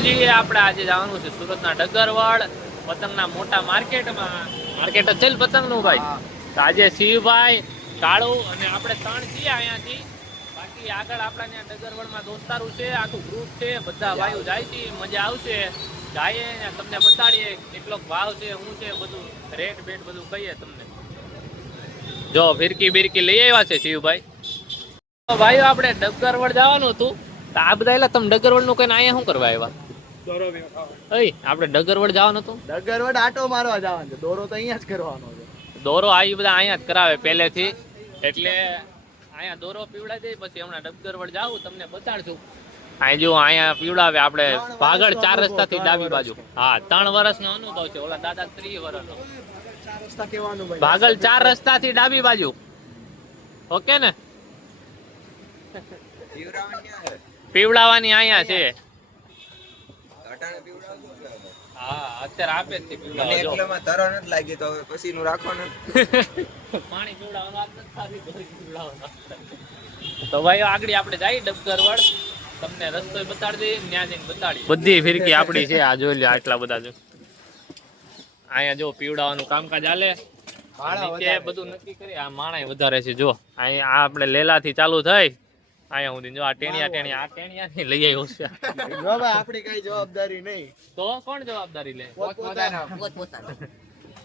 આપણે આજે જવાનું છે સુરતના ડગરવાડ પતંગના મોટા માર્કેટમાં. માર્કેટ જ છે ને પતંગનું ભાઈ. તો આજે શિવભાઈ, કાળુ અને આપણે 3 છીએ અહીંયાથી. બાકી આગળ આપણા ત્યાં ડગરવાડમાં દોસ્તારું છે, આખું ગ્રુપ છે, બધા ભાઈઓ જાય છે, મજા આવશે. જઈએ તમને બતાડીએ કેટલો ભાવ છે, શું છે, બધું રેટ બેટ બધું કહીએ તમને. જો ફિરકી બિરકી લઈ આવ્યા છે શિવભાઈ. ભાઈઓ આપણે ડગરવાડ જવાનું હતું. તો આ બધા એટલે તમે ડગરવાડ નું કઈ અહીંયા શું કરવા આવ્યા? આપણે ડગરવાડ જવાનું હતું. ડગરવાડ આટો મારવા જવાનું છે, દોરો તો અહીંયા જ કરવાનો છે. દોરો આ બધા અહીંયા જ કરાવે પહેલેથી, એટલે અહીંયા દોરો પીવડાવી દે. પછી હમણાં ડગરવાડ જાવું તમને બતાડશું. અહીં જો અહીંયા પીવડાવે આપણે ભાગળ 4 રસ્તાથી ડાબી બાજુ. હા 3 વર્ષનો અનુભવ છે, ઓલા દાદા 30 વર્ષનો. ભાગળ 4 રસ્તાથી ડાબી બાજુ. ઓકે ને? પીવડાવવાની અહીંયા છે. હા અત્યારે આપે જ લાગી તો પછી નું રાખવાનું પાણી પીવડાવવાનું. તો ભાઈ આગળ આપણે જઈએ ડગરવાડ, તમને રસ્તો બતાડી દઈએ, ત્યાં જઈને બતાડી. બધી ફિરકી આપડી છે. આ જોઈ લે આટલા બધા જો અહીંયા જો પીવડાવવાનું કામકાજ હાલે. નીચે બધું નક્કી કરી. આ માણાય વધારે છે. જો અહીંયા આપણે લેલાથી ચાલુ થઈ અહીંયા સુધી. જો આ ટેણિયા આ ટેણિયા લઈ આવ્યો છે. આપણી કઈ જવાબદારી નહીં, તો કોણ જવાબદારી લે?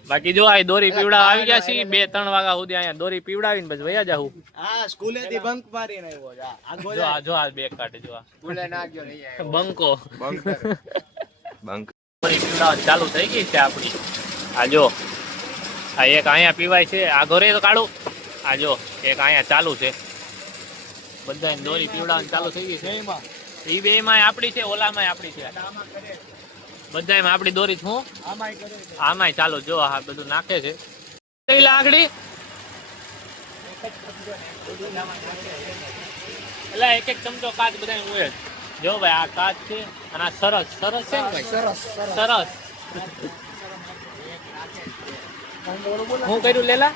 બાકી જો આ દોરી પીવડા આવી ગયા છે. 2-3 વાગ્યા સુધી અહીંયા દોરી પીવડાવીને પછી વયા જાવું. હા સ્કૂલેથી બંક મારીને આવ્યો. જો આ બેગ કાઢે. જો સ્કૂલે ના ગયો લઈ આવ્યો બંકો. બંક દોરી પીવડાવવાની ચાલુ થઈ ગઈ છે આપણી. આ જો આ એક અહીંયા પીવાય છે. આ ઘરે તો કાઢું. આ જો એક અહીંયા ચાલુ છે. બધા દોરી પીવડાવવાની ચાલુ થઈ ગઈ છે. એ બે માં આપડી છે, ઓલામાં આપડી છે. બધામાં આપડી દોરી છું. આમાંય ચાલુ. જો આ બધું નાખે છે લાકડી. એટલે એક ચમચો કાચ બધા ઉડે. જો ભાઈ આ કાચ છે અને આ સરસ સરસ છે ને ભાઈ. સરસ હું કર્યું લેલા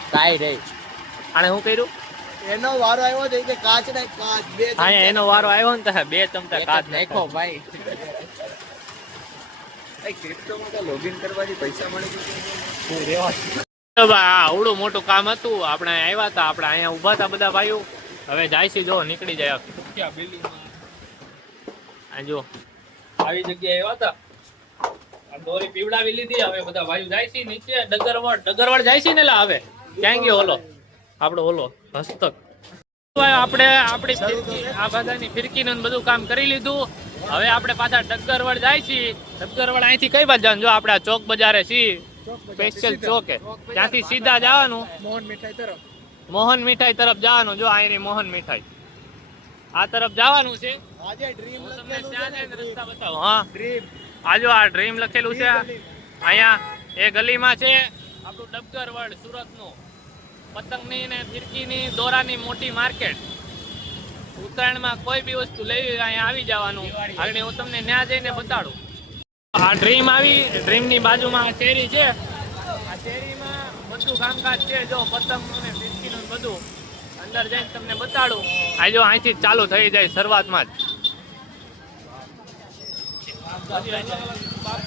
આને હું કર્યું? એનો વારો આવ્યો છે કે કાચ ને કાચ બે. હા એનો વારો આવ્યો ને તો 2 ચમચા કાચ નાખો ભાઈ. લોગિન કરવાથી પૈસા મળી જશે. આવડું મોટું કામ હતું. આપણે આવ્યા હતા, આપણે અહીંયા ઉભા હતા બધા ભાઈઓ. હવે જાય છે, જો નીકળી જાય. જો આવી જગ્યાએ આવ્યા હતા, દોરી પીવડાવી લીધી. હવે બધા ભાઈઓ જાય છે નીચે ડગરવાડ જાય છે ને. હવે ક્યાં ગયો ઓલો આપણો ઓલો હસ્તક? આપણે આપણી આ બધાની ફિરકીનું બધું કામ કરી લીધું. હવે આપણે પાછા ડગરવાડ જાય છીએ. ડગરવાડ અહીંથી કઈ બાજુ જવાનું? જો આપણે આ ચોક બજારે છીએ, સ્પેશિયલ ચોકે. ત્યાંથી સીધા જવાનું મોહન મીઠાઈ તરફ જવાનું. જો અહીંની મોહન મીઠાઈ આ તરફ જવાનું છે. રસ્તા બતાવો. હા આ જો આ ડ્રીમ લખેલું છે. અહીંયા એ ગલીમાં છે આપણું ડગરવાડ, સુરતનું પતંગની ને ફિરકીની દોરાની મોટી માર્કેટ. ઉત્તરાયણમાં કોઈ બી વસ્તુ લેવી અહીંયા આવી જવાનું. આગળ હું તમને ત્યાં જઈને બતાડું. આ ડ્રીમ આવી, ડ્રીમની બાજુમાં આ શેરી છે. આ શેરીમાં બધું કામકાજ છે. જો પતંગનું ને ફિરકીનું બધું અંદર જઈને તમને બતાડું. આ જો અહીંથી ચાલુ થઈ જાય શરૂઆતમાં જ.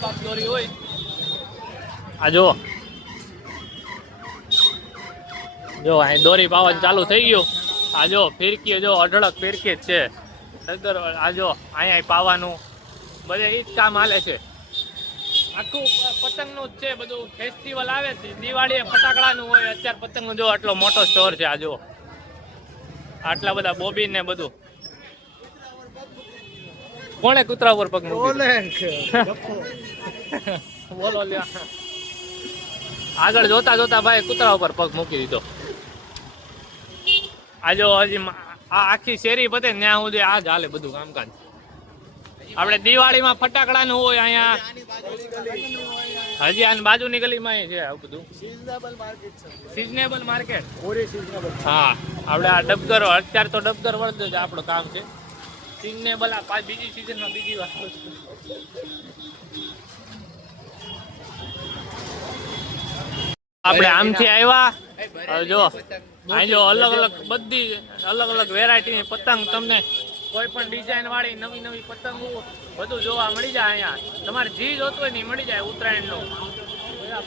બાપ દોરી હોય. આ જો અહીં દોરી પાવન ચાલુ થઈ ગયું. આ જો ફિરકી, જો અઢળક ફિરકી જ છે. આ જો અહીંયા પાવાનું બધે ઈ જ કામ હાલે છે. આખું પતંગનું જ છે બધું. ફેસ્ટિવલ આવે છે, દિવાળી ફટાકડાનું હોય. અત્યારે પતંગનો જો આટલો મોટો સ્ટોર છે. આ જો આટલા બધા બોબીન ને બધું. કોણે કૂતરા ઉપર પગ મૂક્યો? બોલો લ્યા. આગળ જોતા જોતા ભાઈ કૂતરા ઉપર પગ મૂકી દીધો. આ જો હજી આ આખી શેરી પતે ત્યાં સુધી આ જ હાલે બધું કામકાજ. આપણે દિવાળીમાં ફટાકડાનું હોય અહીંયા. હજી આની બાજુની ગલીમાં છે આવું બધું. Seasonable market. હા આપણે આ ડબગર અત્યારે તો ડબગરવાડ જ આપણું કામ છે. સિઝનેબલ આ બીજી સિઝનમાં બીજી વાત. આપણે આમથી આવ્યા. જો અહીં જો અલગ અલગ બધી અલગ અલગ વેરાયટીની પતંગ તમને કોઈ પણ ડિઝાઇન વાળી નવી નવી પતંગો બધું જોવા મળી જાય અહીંયા. તમારે જે જોતું હોય ને ઈ મળી જાય ઉત્તરાયણનું. બધા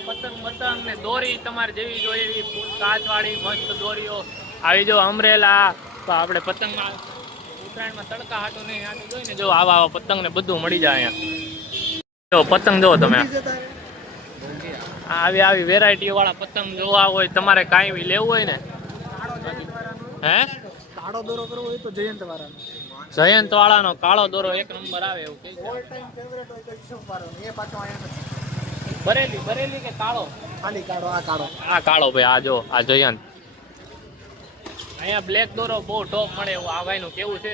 પતંગ ને દોરી તમારે જેવી જોઈએ એવી કાચ વાળી મસ્ત દોરીઓ આવી. જો અમરેલા તો આપણે પતંગમાં ઉત્તરાયણમાં તડકા હાટું નહીં હાટું જોઈ ને જો આવા આવા પતંગ ને બધું મળી જાય અહીંયા. જો પતંગ જો તમે આવી આવી વેરાયટી વાળા પતંગ જોવા હોય તમારે કાંઈ બી લેવું હોય ને. હે કાળો દોરો કરવો હોય તો જયંત વાળાનો. જયંત વાળાનો કાળો દોરો એક નંબર આવે એવું કઈ ઓલ ટાઈમ ફેવરેટ હોય તો શું વાળાનો. એ પાછો અહીંયા બરેલી કે કાળો? ખાલી કાળો. આ કાળો. આ કાળો ભાઈ આ જો આ જયંત. અહીંયા બ્લેક દોરો બહુ ટોપ મળે એવું આ ભાઈનું કેવું છે.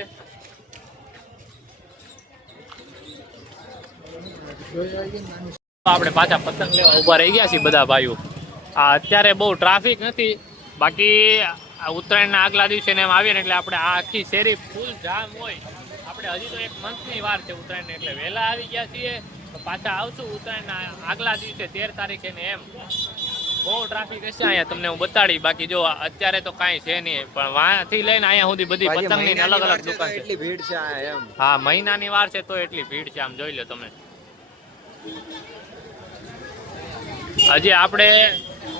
આપણે પાછા પતંગ લેવા ઉભા રહી ગયા છીએ બધા ભાઈઓ. આ અત્યારે બહુ ટ્રાફિક નથી, બાકી આ ઉત્તરાયણના આગલા દિવસે ને એમ આવીએ ને એટલે આપણે આ આખી શેરી ફૂલ જામ હોય. આપણે હજી તો એક મંથની વાર છે ઉત્તરાયણ એટલે વહેલા આવી ગયા છીએ. તો પાછા આવશું ઉત્તરાયણના આગલા દિવસે 13 તારીખે ને એમ. બહુ ટ્રાફિક હશે અહીંયા તમને હું બતાડી. બાકી જો અત્યારે તો કાંઈ છે નહીં, પણ વાંથી લઈને અહીંયા સુધી બધી પતંગની અલગ અલગ દુકાન છે. એટલી ભીડ છે આ એમ. હા મહિનાની વાર છે તો એટલી ભીડ છે, આમ જોઈ લો તમે. હજી આપણે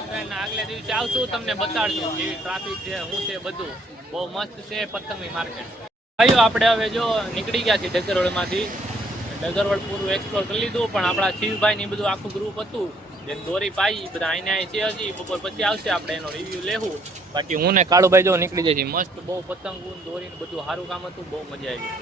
ઉત્તરાયણના આગલે દિવસે આવશું, તમને બતાડશું કેવી ટ્રાફિક છે શું છે બધું. બહુ મસ્ત છે પતંગની માર્કેટ. ભાઈઓ આપણે હવે જો નીકળી ગયા છીએ ડગરવડમાંથી. ડગરવડ પૂરું એક્સપ્લોર કરી લીધું, પણ આપણા શિવભાઈ ની બધું આખું ગ્રુપ હતું જેને દોરી પાઈ બધા અહીંયા છે. હજી બપોર પછી આવશે આપણે એનો રિવ્યુ લેવું. બાકી હું ને કાળુભાઈ જો નીકળી જાય છે. મસ્ત બહુ પતંગ દોરીને બધું સારું કામ હતું, બહુ મજા આવી.